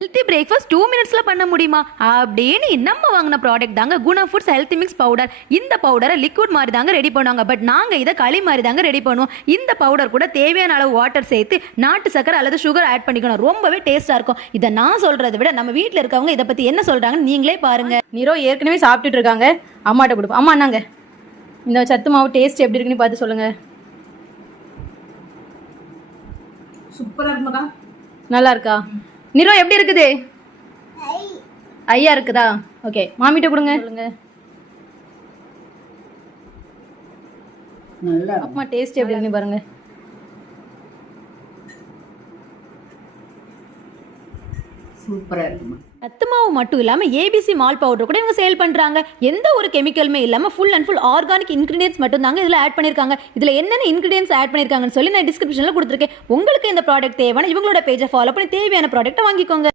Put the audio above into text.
Healthy breakfast 2 மினிட்ஸ்ல பண்ண முடியுமா அப்படின்னு நம்ம வாங்கின ப்ராடக்ட் தாங்க Guna foods healthy mix powder. இந்த பவுடரை லிக்விட் மாதிரி தாங்க ரெடி பண்ணுவாங்க. பட் நாங்கள் இதை களி மாதிரி தாங்க ரெடி பண்ணுவோம். இந்த பவுடர் கூட தேவையான அளவு வாட்டர் சேர்த்து நாட்டு சக்கரை அல்லது சுகர் ஆட் பண்ணிக்கணும். ரொம்பவே டேஸ்ட்டாக இருக்கும். இதை நான் சொல்கிறத விட நம்ம வீட்டில் இருக்கவங்க இதை பற்றி என்ன சொல்கிறாங்கன்னு நீங்களே பாருங்கள். நீரோ ஏற்கனவே சாப்பிட்டுட்டு இருக்காங்க. அம்மாட்ட கொடுப்போம். அம்மா நாங்க இந்த சத்து மாவு டேஸ்ட் எப்படி இருக்குன்னு பார்த்து சொல்லுங்கள். சூப்பரா இருக்குமாக்கா. நல்லா இருக்கா? நிரோ எப்படி இருக்குது? ஐயா இருக்குதா? ஓகே, மாமிட்ட கொடுங்க. சொல்லுங்க. நல்லா அம்மா டேஸ்ட் எப்படி இருக்குன்னு பாருங்க. சூப்பரா இருக்குமா. சத்து மாவு மட்டும் இல்லாமல் ஏபிசி மால் பவுடர் கூட இவங்க சேல் பண்ணுறாங்க. எந்த ஒரு கெமிக்கலுமே இல்லாமல் full and full organic ingredients மட்டும் தாங்க இதில் ஆட் பண்ணியிருக்காங்க. இதில் என்னென்ன இன்க்ரீடியன்ஸ் ஆட் பண்ணியிருக்காங்கன்னு சொல்லி நான் டிஸ்கிரிப்ஷனில் கொடுத்துருக்கேன். உங்களுக்கு இந்த ப்ராடக்ட் தேவையான இவங்களோட பேஜை ஃபாலோ பண்ணி தேவையான ப்ராடக்ட்டை வாங்கிக்கோங்க.